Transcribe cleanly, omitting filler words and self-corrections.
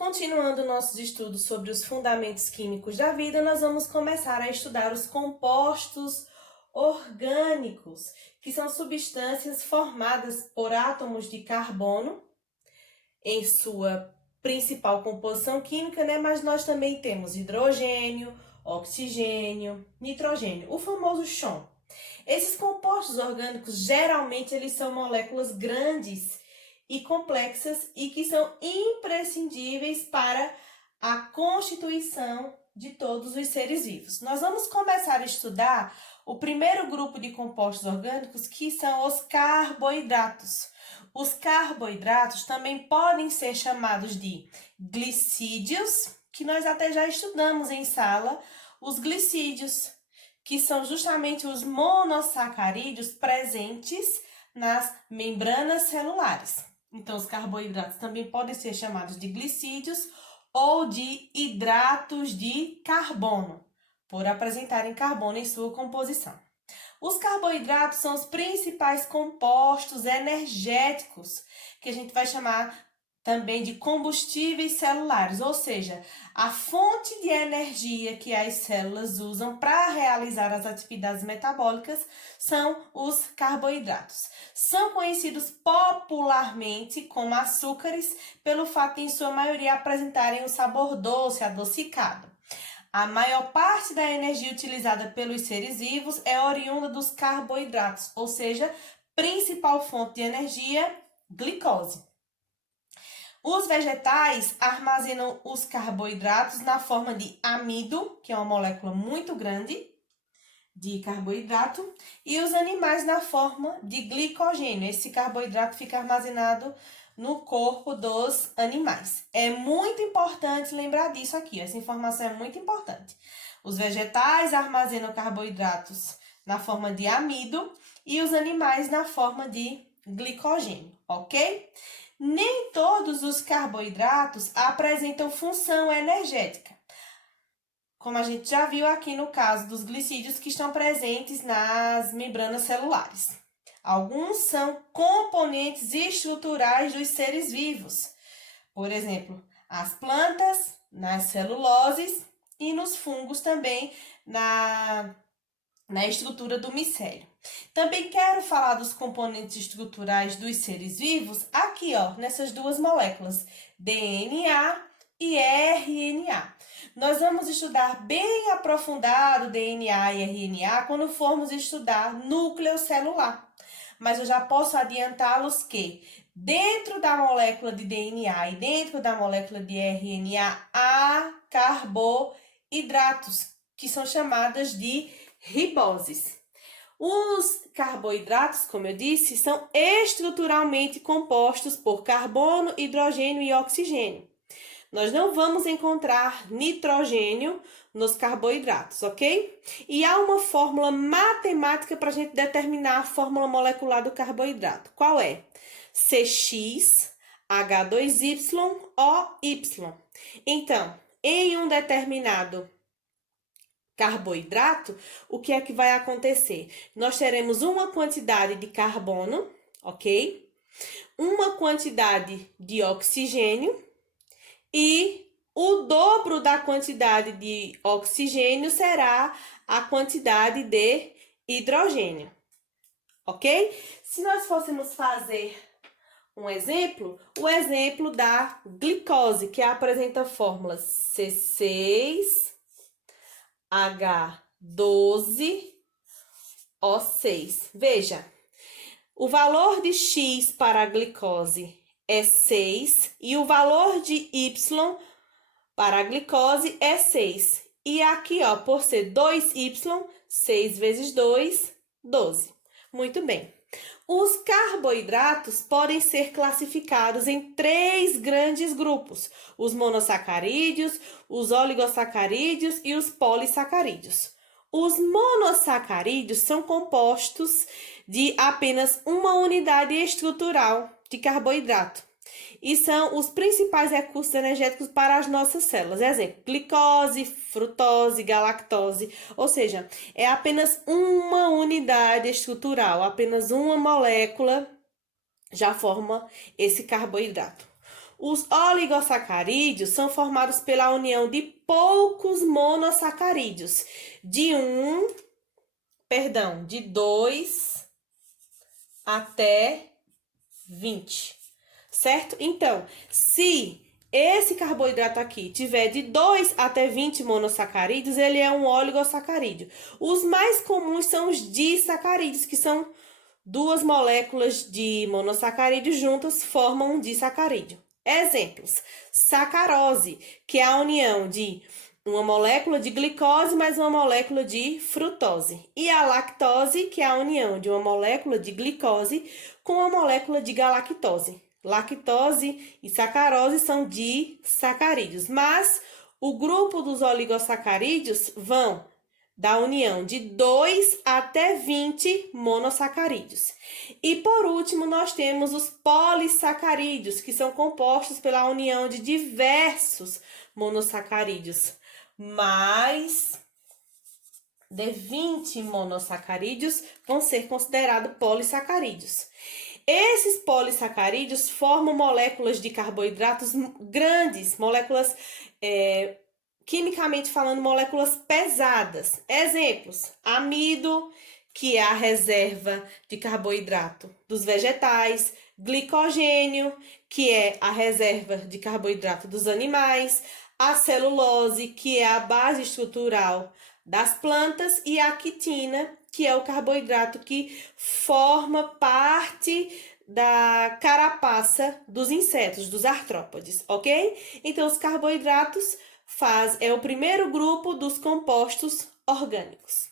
Continuando nossos estudos sobre os fundamentos químicos da vida, nós vamos começar a estudar os compostos orgânicos, que são substâncias formadas por átomos de carbono em sua principal composição química, né? Mas nós também temos hidrogênio, oxigênio, nitrogênio, o famoso chão. Esses compostos orgânicos, geralmente, eles são moléculas grandes e complexas e que são imprescindíveis para a constituição de todos os seres vivos. Nós vamos começar a estudar o primeiro grupo de compostos orgânicos, que são os carboidratos. Os carboidratos também podem ser chamados de glicídios, que nós até já estudamos em sala, os glicídios, que são justamente os monossacarídeos presentes nas membranas celulares. Então, os carboidratos também podem ser chamados de glicídios ou de hidratos de carbono, por apresentarem carbono em sua composição. Os carboidratos são os principais compostos energéticos, que a gente vai chamar também de combustíveis celulares, ou seja, a fonte de energia que as células usam para realizar as atividades metabólicas são os carboidratos. São conhecidos popularmente como açúcares pelo fato de, em sua maioria, apresentarem um sabor doce, adocicado. A maior parte da energia utilizada pelos seres vivos é oriunda dos carboidratos, ou seja, principal fonte de energia, glicose. Os vegetais armazenam os carboidratos na forma de amido, que é uma molécula muito grande de carboidrato, e os animais na forma de glicogênio. Esse carboidrato fica armazenado no corpo dos animais. É muito importante lembrar disso aqui, essa informação é muito importante. Os vegetais armazenam carboidratos na forma de amido e os animais na forma de glicogênio, ok? Nem todos os carboidratos apresentam função energética, como a gente já viu aqui no caso dos glicídios que estão presentes nas membranas celulares. Alguns são componentes estruturais dos seres vivos, por exemplo, as plantas, nas celuloses e nos fungos também na estrutura do micélio. Também quero falar dos componentes estruturais dos seres vivos aqui, ó, nessas duas moléculas, DNA e RNA. Nós vamos estudar bem aprofundado DNA e RNA quando formos estudar núcleo celular. Mas eu já posso adiantá-los que dentro da molécula de DNA e dentro da molécula de RNA há carboidratos, que são chamadas de riboses. Os carboidratos, como eu disse, são estruturalmente compostos por carbono, hidrogênio e oxigênio. Nós não vamos encontrar nitrogênio nos carboidratos, ok? E há uma fórmula matemática para a gente determinar a fórmula molecular do carboidrato. Qual é? CX-H2Y-OY. Então, em um determinado carboidrato, o que é que vai acontecer? Nós teremos uma quantidade de carbono, ok? Uma quantidade de oxigênio e o dobro da quantidade de oxigênio será a quantidade de hidrogênio, ok? Se nós fôssemos fazer um exemplo, o exemplo da glicose, que apresenta a fórmula C6H12O6. Veja, o valor de X para a glicose é 6 e o valor de Y para a glicose é 6. E aqui, ó, por ser 2Y, 6 vezes 2, 12. Muito bem. Os carboidratos podem ser classificados em 3 grandes grupos: os monossacarídeos, os oligossacarídeos e os polissacarídeos. Os monossacarídeos são compostos de apenas uma unidade estrutural de carboidrato e são os principais recursos energéticos para as nossas células. Exemplo, glicose, frutose, galactose, ou seja, é apenas uma unidade estrutural, apenas uma molécula já forma esse carboidrato. Os oligosacarídeos são formados pela união de poucos monossacarídeos, de 2 até 20, certo? Então, se esse carboidrato aqui tiver de 2 até 20 monossacarídeos, ele é um oligosacarídeo. Os mais comuns são os disacarídeos, que são 2 moléculas de monossacarídeo juntas formam um disacarídeo. Exemplos: sacarose, que é a união de uma molécula de glicose mais uma molécula de frutose. E a lactose, que é a união de uma molécula de glicose com uma molécula de galactose. Lactose e sacarose são disacarídeos, mas o grupo dos oligosacarídeos vão da união de 2 até 20 monossacarídeos. E por último, nós temos os polissacarídeos, que são compostos pela união de diversos monossacarídeos. Mais de 20 monossacarídeos vão ser considerados polissacarídeos. Esses polissacarídeos formam moléculas de carboidratos grandes, moléculas, quimicamente falando, moléculas pesadas. Exemplos: amido, que é a reserva de carboidrato dos vegetais, glicogênio, que é a reserva de carboidrato dos animais, a celulose, que é a base estrutural das plantas, e a quitina, que é o carboidrato que forma parte da carapaça dos insetos, dos artrópodes, ok? Então, os carboidratos é o primeiro grupo dos compostos orgânicos.